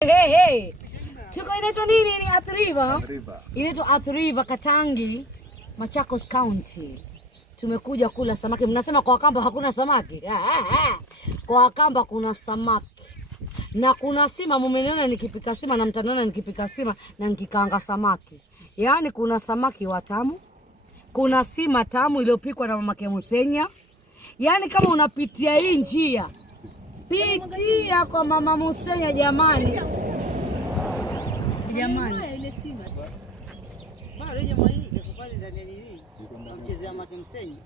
Hey. Tuko inaitwa nini? Ni Athi River. Inaitwa Athi River, Katangi, Machakos County. Tumekuja kula samaki. Mnasema kwa Wakamba hakuna samaki? Kwa Wakamba kuna samaki. Na kuna sima, mmeniona nikipika sima na mtaniona nikipika sima na nikikaanga samaki. Yaani kuna samaki watamu. Kuna sima tamu iliyopikwa na Mama Musenya. Yaani kama unapitia hii njia, pitia kwa Mama Musenya jamani. Jamani. Ile sima. Bado jamaa hii ikupale ndani ya nini? Mchezea Mama Musenya.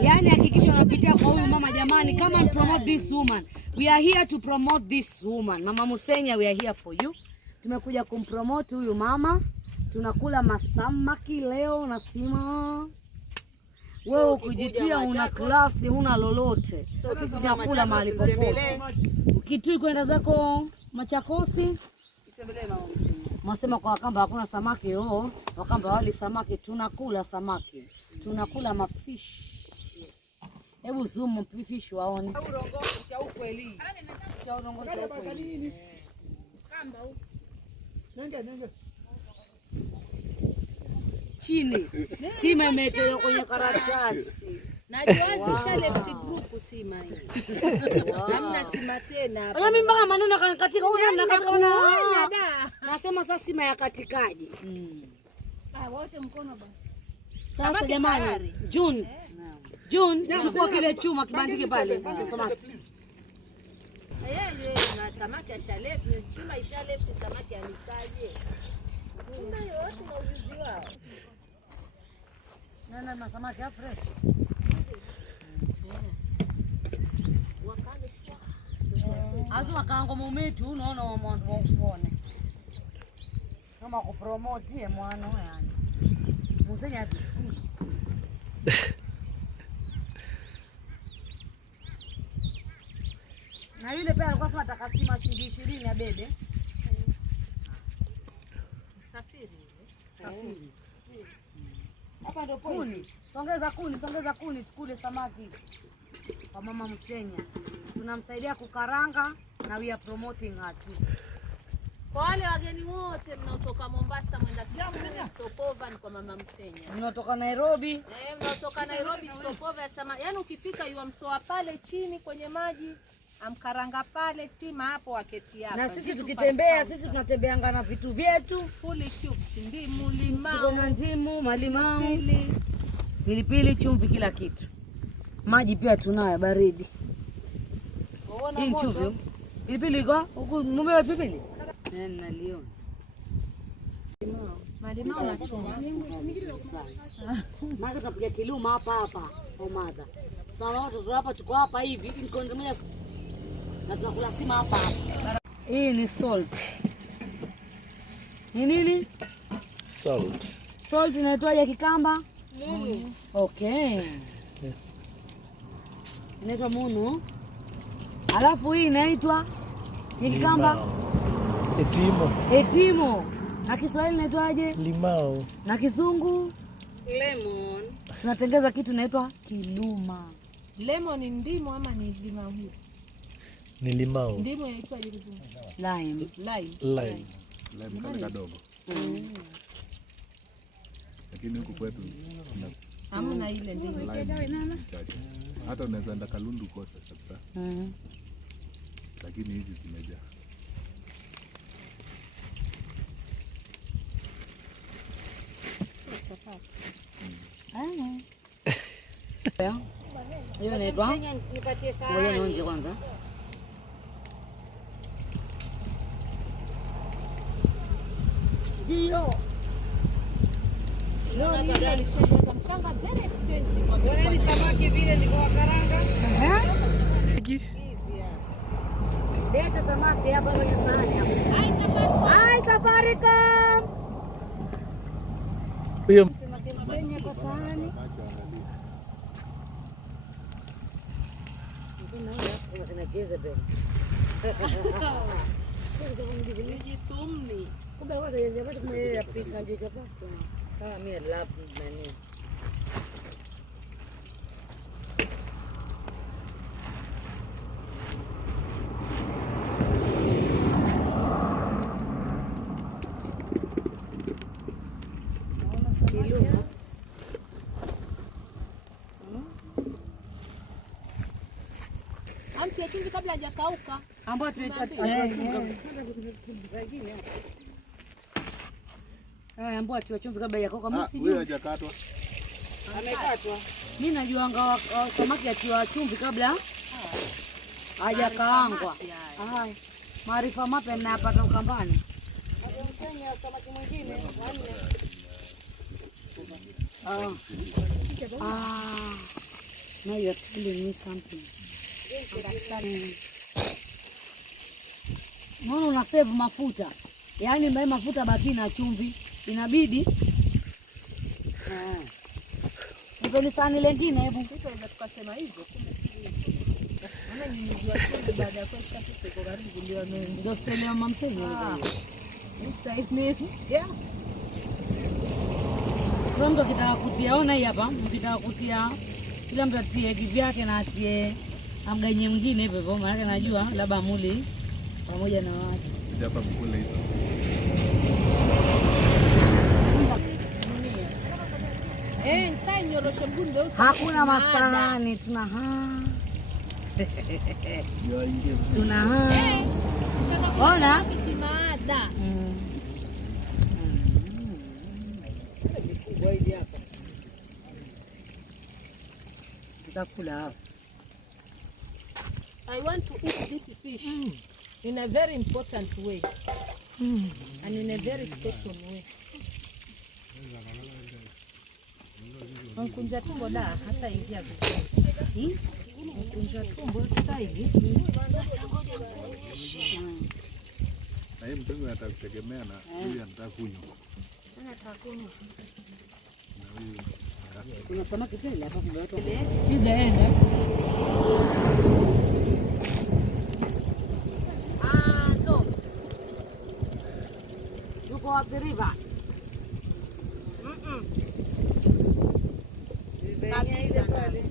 Yaani hakikisha unapitia kwa huyu mama jamani. Come and promote this woman. We are here to promote this woman. Mama Musenya, we are here for you. Tumekuja kumpromote huyu mama. Tunakula masamaki leo na sima. Wewe ukijitia una klasi, huna lolote. Sisi tunakula mahali popote. Ukitui kwenda zako Machakosi, itembelee Mama Musenya. Mwasema kwa Wakamba hakuna samaki. Wakamba wali samaki, tunakula samaki. Tunakula mafish. Hebu zoom fish waone. Urongo cha ukweli. Cha urongo cha ukweli. Kamba huko. Nenge. Chini. Sima imetolewa kwenye karatasi. Najua zisha left group sima hii. Hamna sima tena hapa. Mimi mpaka maneno katika nasema sasa sima ya katikaji. Washe mkono basi. Sasa jamani, June, chukua kile chuma kibandike pale. Samaki. Na samaki ashaleft, chuma ishaleft, samaki anikaje? Chuma yote na ujuzi wao. Na samaki ya fresh. Wakale shwa. Azu wakaango mumetu unaona waone. Kama kupromote mwana yani. Musenya hadi school. Na yule pia alikuwa sema atakasima shilingi 20 ya bebe. Safiri. Hapa ndio kuni. Songeza kuni tukule samaki. Kwa Mama Musenya. Tunamsaidia kukaranga na we are promoting her too. Kwa wale wageni wote mnaotoka Mombasa mwenda Kisumu, stopover ni kwa Mama Musenya. Mnaotoka Nairobi? Mnaotoka Nairobi stopover ya sama. Yaani ukifika yuamtoa pale chini kwenye maji, amkaranga pale sima hapo aketi hapa. Na sisi tukitembea, sisi tunatembeanga na vitu vyetu, fully cubed, ndimu, limau. Tuko na ndimu, malimau, pilipili, chumvi, kila kitu. Maji pia tunayo baridi. Hii chumvi. Pilipili iko? Huko mume pilipili? Naliona. Malimau na chumvi. Mada kapiga kiluma hapa. Mada. Sawa watu hapa tuko hapa hivi nikondomea. Na tunakula sima hapa. Hii ni salt. Ni nini? Salt. Salt inaitwaje Kikamba? Munu. Okay. Inaitwa munu. Alafu hii inaitwa Kikamba? Etimo. Na Kiswahili inaitwaje? Limau. Na Kizungu? Lemon. Tunatengeza kitu inaitwa kiluma. Lemon ni ndimu ama ni limau hii? Ni limau. Ndimu inaitwaje Kizungu? Lime. Lime kale kadogo. Lakini huku kwetu hamna ile ndimu. Hata unaweza enda Kalundu kosa kabisa. Lakini hizi zimejaa. Hiyo inaitwa? Nipatie sana. Ngoja nionje kwanza. Ndio. Leo ni alishajeza mchanga very expensive. Wale ni samaki vile ni kwa karanga. Leta samaki hapa kwenye sahani hapa. Hai Safaricom. Hiyo Musenya kwa sahani. Tunacheza bebe. Nijitumni. Kumbe watu wanapata kumelea pika ndio chapati. Kama mimi love nani. atiwe chumvi kabla hajakauka. Ambao tunaita ambao atiwe chumvi kabla hajakauka. Mimi sijui. Wewe hajakatwa. Amekatwa. Mimi najuanga samaki atiwa chumvi kabla hajakaangwa. Maarifa mapya ninayapata Ukambani. Msenya samaki mwingine wanne. Now you are telling me something. Mbona una save mafuta? Yaani mbona mafuta baki na chumvi? Inabidi. Ndio ni sahani lingine hebu. Sitaweza tukasema hivyo kumbe si hivyo. Maana nilijua chumvi baada ya kuisha tuko karibu ndio style ya mama Msenya. Style yeah. Kwa mtu akitaka kutia, ona hii hapa, mkitaka kutia kila mtu atie kivyake na atie amganye mwingine hivyo hivyo, maana najua labda muli pamoja na watu. Hapa mkule hizo. Nitanyorosha mgundo usi. Hakuna masahani, tuna tuna ona maada. I want to eat this fish in a very important way and in a very special way. Mkunja tumbo da hata ingia vizuri. Mkunja tumbo style. Sasa ngoja nionyeshe. Na hii mpenzi atakutegemea na huyu anataka kunywa. Anataka kunywa. Kuna samaki pale hapa kwa watu. Enda. No. Yuko wapi river? Kabisa pale.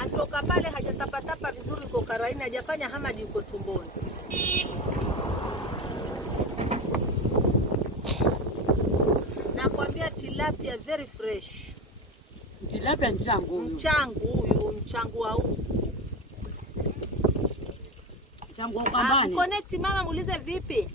Antoka pale hajatapatapa vizuri uko karaini, hajafanya hamadi uko tumboni. Nakwambia tilapia very fresh. Tilapia mchangu huyu. Mchangu wa huu. Mchangu wa Ukambani. Connect mama muulize vipi?